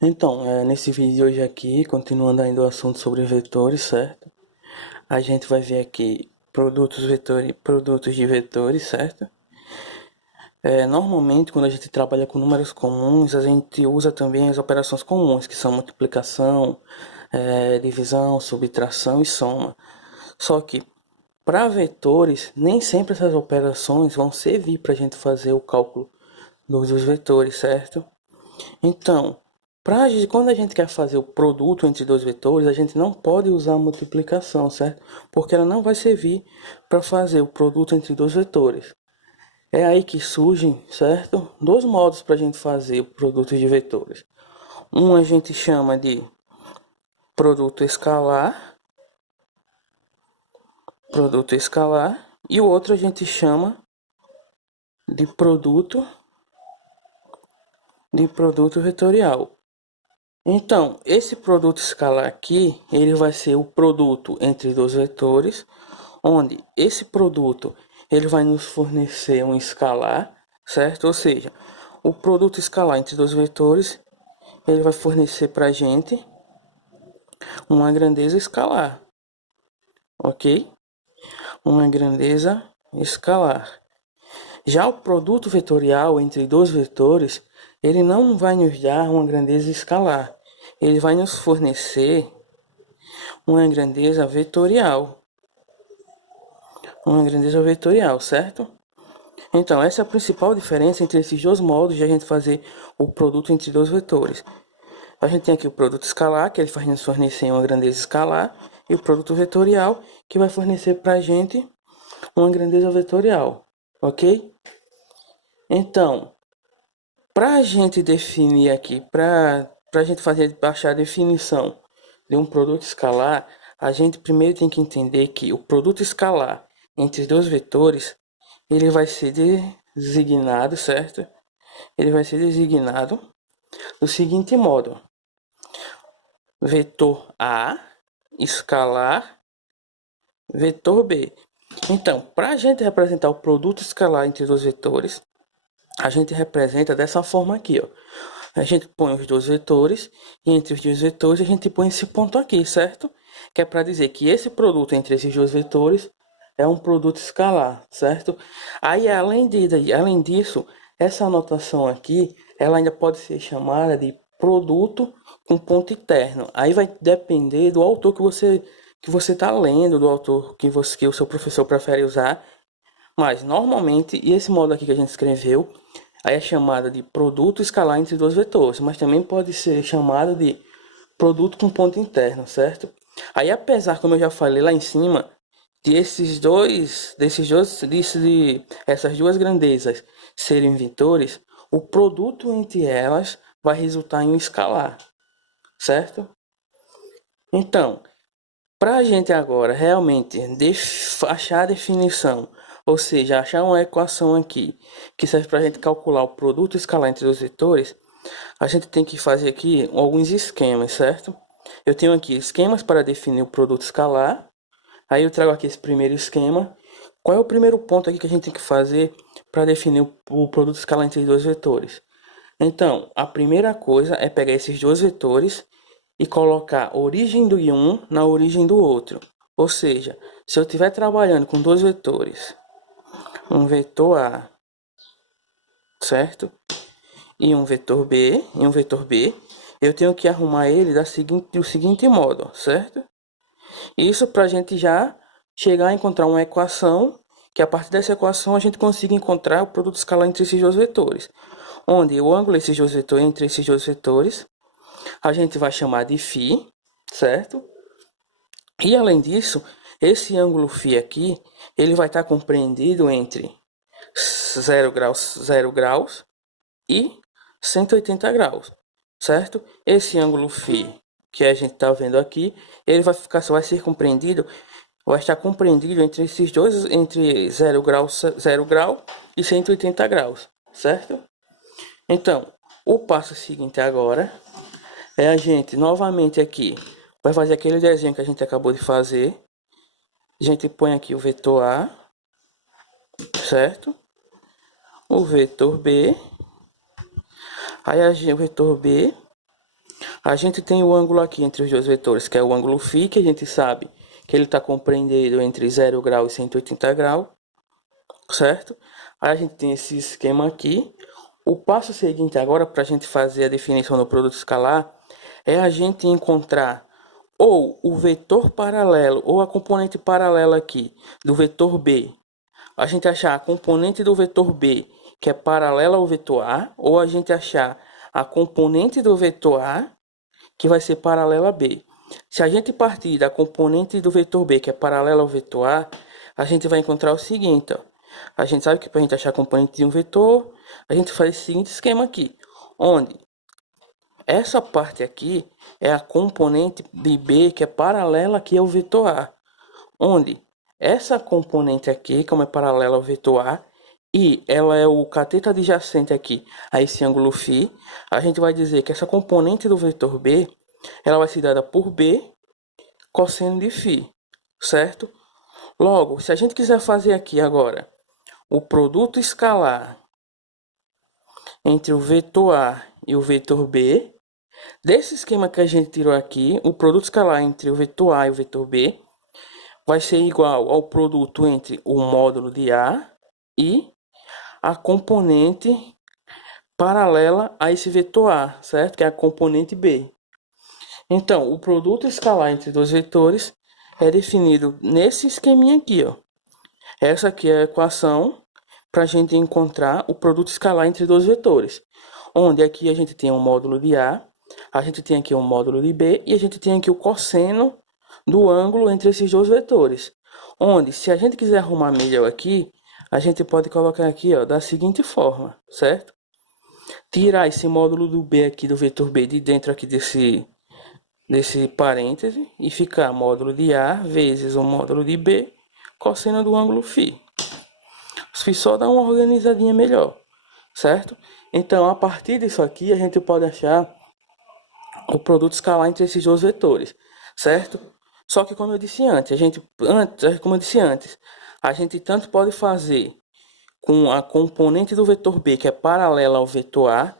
Então, nesse vídeo hoje aqui, continuando ainda o assunto sobre vetores, certo? A gente vai ver aqui produtos vetores, produtos de vetores, certo? Normalmente, quando a gente trabalha com números comuns, a gente usa também as operações comuns, que são multiplicação, divisão, subtração e soma. Só que, para vetores, nem sempre essas operações vão servir para a gente fazer o cálculo dos vetores, certo? Então, quando a gente quer fazer o produto entre dois vetores, a gente não pode usar a multiplicação, certo? Porque ela não vai servir para fazer o produto entre dois vetores. É aí que surgem, certo? Dois modos para a gente fazer o produto de vetores. Um a gente chama de produto escalar, e o outro a gente chama de produto vetorial. Então, esse produto escalar aqui, ele vai ser o produto entre dois vetores, onde esse produto ele vai nos fornecer um escalar, certo? Ou seja, o produto escalar entre dois vetores, ele vai fornecer para a gente uma grandeza escalar, ok? Uma grandeza escalar. Já o produto vetorial entre dois vetores, ele não vai nos dar uma grandeza escalar, ele vai nos fornecer uma grandeza vetorial. Uma grandeza vetorial, certo? Então, essa é a principal diferença entre esses dois modos de a gente fazer o produto entre dois vetores. A gente tem aqui o produto escalar, que ele vai nos fornecer uma grandeza escalar, e o produto vetorial, que vai fornecer para a gente uma grandeza vetorial, ok? Então, para a gente definir aqui, para a gente baixar a definição de um produto escalar, a gente primeiro tem que entender que o produto escalar entre dois vetores, ele vai ser designado, certo? Ele vai ser designado do seguinte modo: vetor A escalar vetor B. Então, para a gente representar o produto escalar entre dois vetores, a gente representa dessa forma aqui, ó. A gente põe os dois vetores e entre os dois vetores a gente põe esse ponto aqui, certo? Que é para dizer que esse produto entre esses dois vetores é um produto escalar, certo? Aí, além disso, essa anotação aqui, ela ainda pode ser chamada de produto com ponto interno. Aí vai depender do autor que você está lendo, do autor que o seu professor prefere usar. Mas normalmente, e esse modo aqui que a gente escreveu, aí é chamada de produto escalar entre dois vetores, mas também pode ser chamado de produto com ponto interno, certo? Aí, apesar, como eu já falei lá em cima, essas duas grandezas serem vetores, o produto entre elas vai resultar em um escalar, certo? Então, para a gente agora realmente achar a definição, ou seja, achar uma equação aqui que serve para a gente calcular o produto escalar entre os vetores, a gente tem que fazer aqui alguns esquemas, certo? Eu tenho aqui esquemas para definir o produto escalar. Aí eu trago aqui esse primeiro esquema. Qual é o primeiro ponto aqui que a gente tem que fazer para definir o produto escalar entre dois vetores? Então, a primeira coisa é pegar esses dois vetores e colocar a origem do um na origem do outro. Ou seja, se eu estiver trabalhando com dois vetores, um vetor A, certo? E um vetor B, eu tenho que arrumar ele do seguinte modo, certo? Isso para a gente já chegar a encontrar uma equação, que a partir dessa equação a gente consiga encontrar o produto escalar entre esses dois vetores. Onde o ângulo entre esses dois vetores a gente vai chamar de φ, certo? E além disso, esse ângulo φ aqui, ele vai estar compreendido entre 0 graus e 180 graus, certo? Esse ângulo φ que a gente está vendo aqui, ele vai ser compreendido, vai estar compreendido entre esses dois, entre 0 grau e 180 graus, certo? Então, o passo seguinte agora é a gente novamente aqui vai fazer aquele desenho que a gente acabou de fazer. A gente põe aqui o vetor A, certo? O vetor B. Aí o vetor B A gente tem o ângulo aqui entre os dois vetores, que é o ângulo φ, que a gente sabe que ele está compreendido entre 0 grau e 180 graus, certo? Aí a gente tem esse esquema aqui. O passo seguinte agora, para a gente fazer a definição do produto escalar, é a gente encontrar ou o vetor paralelo, ou a componente paralela aqui, do vetor B. A gente achar a componente do vetor B, que é paralela ao vetor A, ou a gente achar a componente do vetor A, que vai ser paralela a B. Se a gente partir da componente do vetor B, que é paralela ao vetor A gente vai encontrar o seguinte, ó. A gente sabe que para a gente achar a componente de um vetor, a gente faz o seguinte esquema aqui, onde essa parte aqui é a componente de B, que é paralela aqui ao vetor A, onde essa componente aqui, como é paralela ao vetor A, e ela é o cateto adjacente aqui a esse ângulo φ, a gente vai dizer que essa componente do vetor B, ela vai ser dada por B cosseno de φ, certo? Logo, se a gente quiser fazer aqui agora o produto escalar entre o vetor A e o vetor B, desse esquema que a gente tirou aqui, o produto escalar entre o vetor A e o vetor B vai ser igual ao produto entre o módulo de A e a componente paralela a esse vetor A, certo? Que é a componente B. Então, o produto escalar entre dois vetores é definido nesse esqueminha aqui, ó. Essa aqui é a equação para a gente encontrar o produto escalar entre dois vetores. Onde aqui a gente tem um módulo de a gente tem aqui um módulo de B e a gente tem aqui o cosseno do ângulo entre esses dois vetores. Onde, se a gente quiser arrumar melhor aqui, a gente pode colocar aqui, ó, da seguinte forma, certo? Tirar esse módulo do B aqui, do vetor B, de dentro aqui desse parêntese, e ficar módulo de A vezes o módulo de B, cosseno do ângulo φ. Se só dá uma organizadinha melhor, certo? Então, a partir disso aqui, a gente pode achar o produto escalar entre esses dois vetores, certo? Só que, como eu disse antes, a gente tanto pode fazer com a componente do vetor B, que é paralela ao vetor A,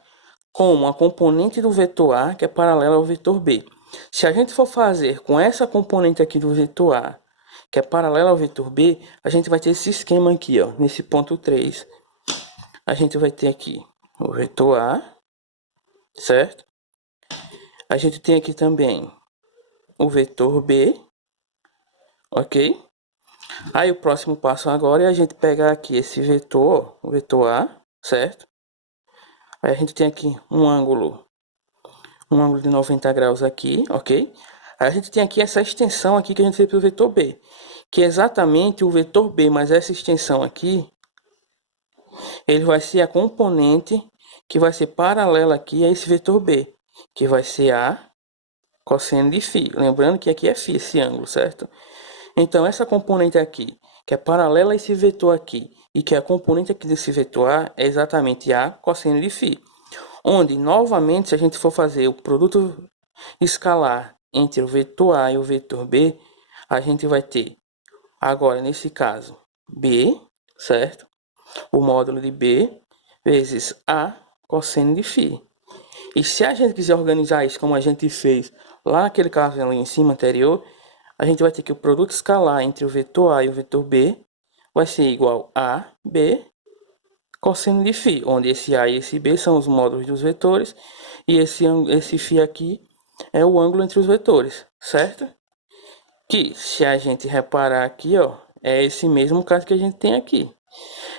como a componente do vetor A, que é paralela ao vetor B. Se a gente for fazer com essa componente aqui do vetor A, que é paralela ao vetor B, a gente vai ter esse esquema aqui, ó, nesse ponto 3. A gente vai ter aqui o vetor A, certo? A gente tem aqui também o vetor B, ok? Aí o próximo passo agora é a gente pegar aqui esse vetor, o vetor A, certo? Aí a gente tem aqui um ângulo de 90 graus aqui, ok? Aí a gente tem aqui essa extensão aqui que a gente fez para o vetor B, que é exatamente o vetor B, mas essa extensão aqui, ele vai ser a componente que vai ser paralela aqui a esse vetor B, que vai ser A cosseno de φ. Lembrando que aqui é φ esse ângulo, certo? Então, essa componente aqui, que é paralela a esse vetor aqui, e que é a componente aqui desse vetor A, é exatamente A cosseno de φ. Onde, novamente, se a gente for fazer o produto escalar entre o vetor A e o vetor B, a gente vai ter, agora, nesse caso, B, certo? O módulo de B vezes A cosseno de φ. E se a gente quiser organizar isso como a gente fez lá naquele caso ali em cima anterior, a gente vai ter que o produto escalar entre o vetor A e o vetor B vai ser igual a B cosseno de φ, onde esse A e esse B são os módulos dos vetores e esse φ aqui é o ângulo entre os vetores, certo? Que, se a gente reparar aqui, ó, é esse mesmo caso que a gente tem aqui.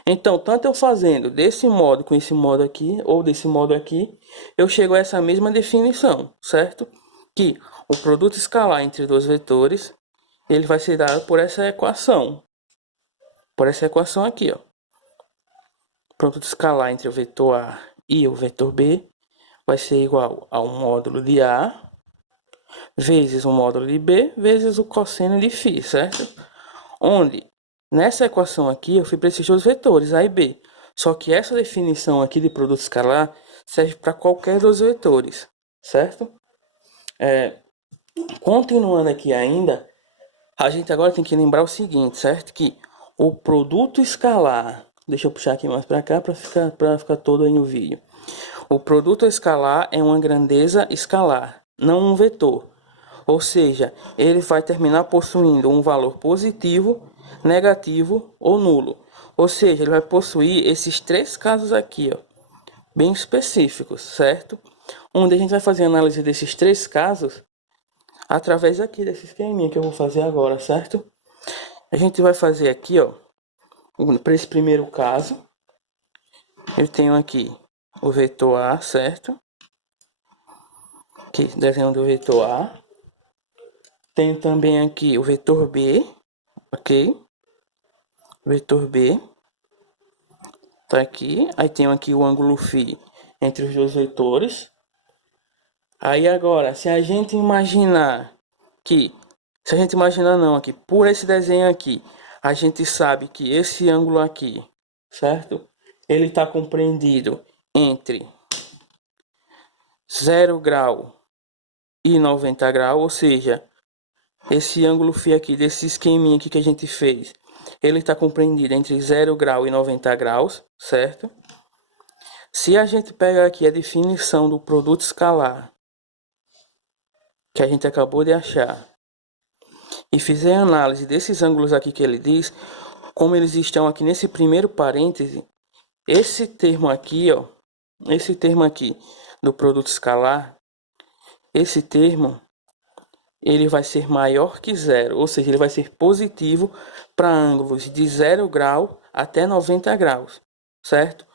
Então, tanto eu fazendo desse modo com esse modo aqui, ou desse modo aqui, eu chego a essa mesma definição, certo? Que o produto escalar entre dois vetores, ele vai ser dado por essa equação. Por essa equação aqui, ó. O produto escalar entre o vetor A e o vetor B vai ser igual ao módulo de A vezes o módulo de B vezes o cosseno de φ, certo? Onde, nessa equação aqui, eu fui para esses dois vetores, A e B. Só que essa definição aqui de produto escalar serve para qualquer dos vetores, certo? Continuando aqui ainda, a gente agora tem que lembrar o seguinte, certo? Que o produto escalar, deixa eu puxar aqui mais para cá para ficar todo aí no vídeo. O produto escalar é uma grandeza escalar, não um vetor. Ou seja, ele vai terminar possuindo um valor positivo, negativo ou nulo. Ou seja, ele vai possuir esses três casos aqui, ó, bem específicos, certo? Onde a gente vai fazer a análise desses três casos através aqui desse esqueminha que eu vou fazer agora, certo? A gente vai fazer aqui, ó, para esse primeiro caso, eu tenho aqui o vetor A, certo? Aqui, desenho do vetor A. Tenho também aqui o vetor B, ok? Vetor B tá aqui. Aí tenho aqui o ângulo φ entre os dois vetores. Aí agora, se a gente imaginar que, se a gente imaginar não aqui, por esse desenho aqui, a gente sabe que esse ângulo aqui, certo? Ele está compreendido entre 0 grau e 90 graus, ou seja, esse ângulo φ aqui, desse esqueminha aqui que a gente fez, ele está compreendido entre 0 grau e 90 graus, certo? Se a gente pegar aqui a definição do produto escalar, que a gente acabou de achar, e fizer a análise desses ângulos aqui que ele diz, como eles estão aqui nesse primeiro parêntese, esse termo aqui, ó, esse termo aqui do produto escalar, esse termo ele vai ser maior que zero, ou seja, ele vai ser positivo para ângulos de 0 grau até 90 graus, certo?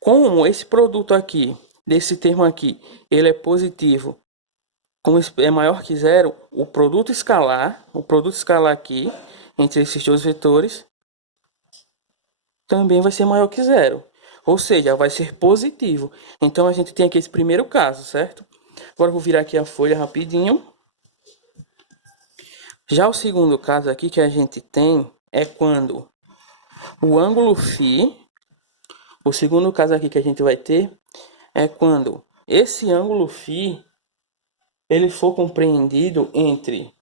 Como esse produto aqui, desse termo aqui, ele é positivo, como é maior que zero, o produto escalar aqui, entre esses dois vetores, também vai ser maior que zero. Ou seja, vai ser positivo. Então, a gente tem aqui esse primeiro caso, certo? Agora, eu vou virar aqui a folha rapidinho. Já o segundo caso aqui que a gente tem é quando o ângulo φ, o segundo caso aqui que a gente vai ter é quando esse ângulo φ ele for compreendido entre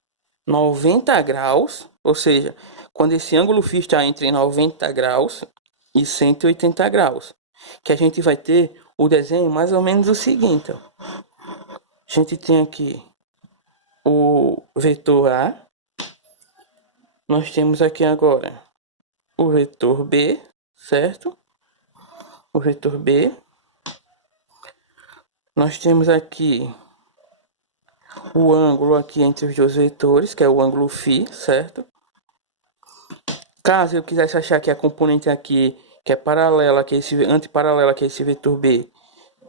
90 graus, ou seja, quando esse ângulo φ está entre 90 graus e 180 graus, que a gente vai ter o desenho mais ou menos o seguinte, ó. A gente tem aqui o vetor A, nós temos aqui agora o vetor B, certo? O vetor B. Nós temos aqui o ângulo aqui entre os dois vetores, que é o ângulo φ, certo? Caso eu quisesse achar que a componente aqui, que é paralela, que é esse antiparalela, que é esse vetor B,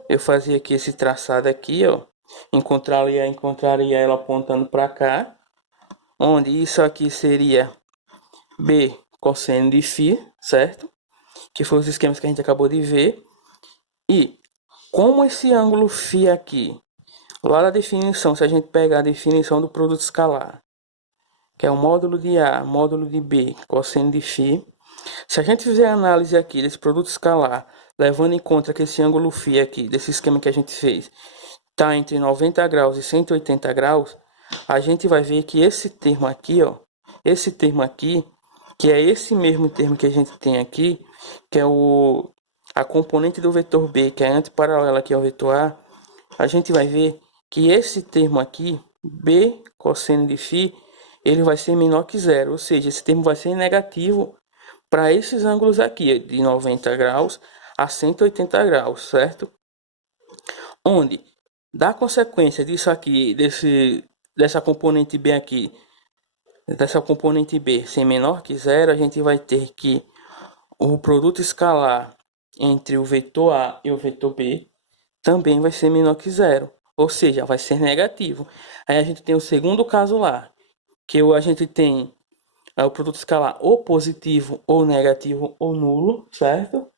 eu fazia aqui esse traçado aqui, ó. Encontraria ela apontando para cá, onde isso aqui seria B cosseno de φ, certo? Que foi os esquemas que a gente acabou de ver. E como esse ângulo φ aqui, lá na definição, se a gente pegar a definição do produto escalar, que é o módulo de A, módulo de B, cosseno de φ, se a gente fizer a análise aqui desse produto escalar, levando em conta que esse ângulo φ aqui, desse esquema que a gente fez, está entre 90 graus e 180 graus, a gente vai ver que esse termo aqui, ó, esse termo aqui, que é esse mesmo termo que a gente tem aqui, que é a componente do vetor B, que é antiparalela aqui ao vetor A gente vai ver que esse termo aqui, B cosseno de φ, ele vai ser menor que zero, ou seja, esse termo vai ser negativo para esses ângulos aqui, de 90 graus a 180 graus, certo? Onde, da consequência disso aqui, dessa componente B aqui, dessa componente B ser menor que zero, a gente vai ter que o produto escalar entre o vetor A e o vetor B também vai ser menor que zero, ou seja, vai ser negativo. Aí a gente tem o segundo caso lá, que a gente tem o produto escalar ou positivo, ou negativo, ou nulo, certo?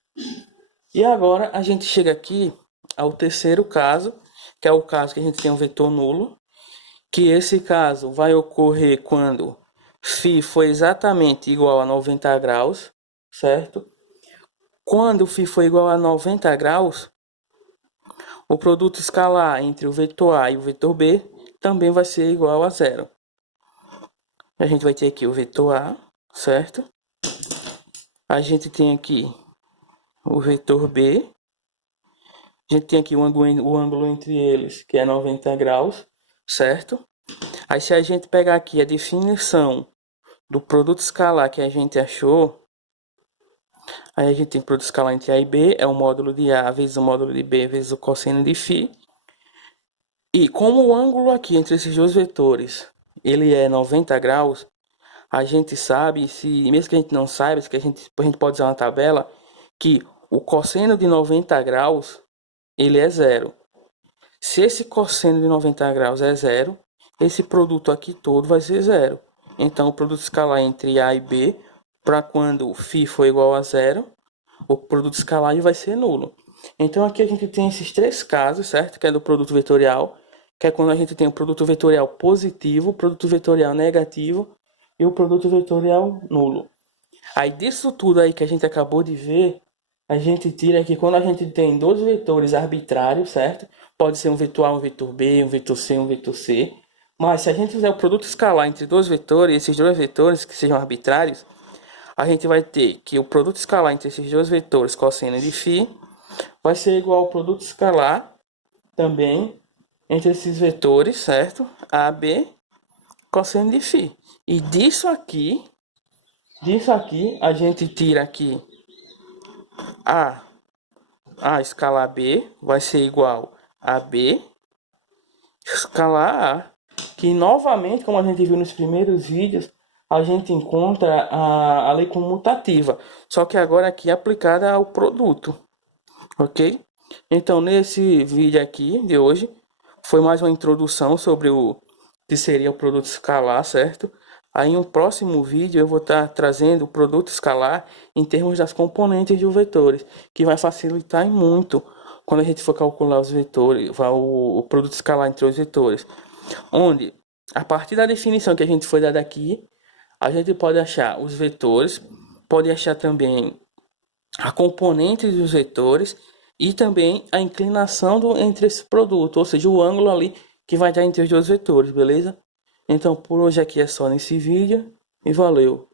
E agora a gente chega aqui ao terceiro caso, que é o caso que a gente tem um vetor nulo, que esse caso vai ocorrer quando φ for exatamente igual a 90 graus, certo? Quando φ for igual a 90 graus, o produto escalar entre o vetor A e o vetor B também vai ser igual a zero. A gente vai ter aqui o vetor A, certo? A gente tem aqui o vetor B. A gente tem aqui o ângulo entre eles, que é 90 graus. certo? Aí se a gente pegar aqui a definição do produto escalar que a gente achou, aí a gente tem produto escalar entre A e B, é o módulo de A vezes o módulo de B vezes o cosseno de φ. E como o ângulo aqui entre esses dois vetores, ele é 90 graus, a gente sabe, mesmo que a gente não saiba, que a gente pode usar uma tabela, que o cosseno de 90 graus, ele é zero. Se esse cosseno de 90 graus é zero, esse produto aqui todo vai ser zero. Então, o produto escalar entre A e B, para quando φ for igual a zero, o produto escalar vai ser nulo. Então, aqui a gente tem esses três casos, certo? Que é do produto vetorial, que é quando a gente tem o produto vetorial positivo, o produto vetorial negativo e o produto vetorial nulo. Aí, disso tudo aí que a gente acabou de ver, a gente tira que quando a gente tem dois vetores arbitrários, certo? Pode ser um vetor A, um vetor B, um vetor C, um vetor C. Mas se a gente fizer o produto escalar entre dois vetores, esses dois vetores que sejam arbitrários, a gente vai ter que o produto escalar entre esses dois vetores, cosseno de φ, vai ser igual ao produto escalar também entre esses vetores, certo? A, B, cosseno de φ. E disso aqui a gente tira aqui a escalar B vai ser igual a B escalar A, que novamente, como a gente viu nos primeiros vídeos, a gente encontra a lei comutativa, só que agora aqui aplicada ao produto, ok? Então, nesse vídeo aqui de hoje, foi mais uma introdução sobre o que seria o produto escalar, certo? Aí em um próximo vídeo eu vou estar trazendo o produto escalar em termos das componentes de vetores, que vai facilitar muito quando a gente for calcular os vetores, o produto escalar entre os vetores. Onde, a partir da definição que a gente foi dada aqui, a gente pode achar os vetores, pode achar também a componente dos vetores e também a inclinação entre esse produto, ou seja, o ângulo ali que vai dar entre os dois vetores, beleza? Então por hoje aqui é só nesse vídeo e valeu!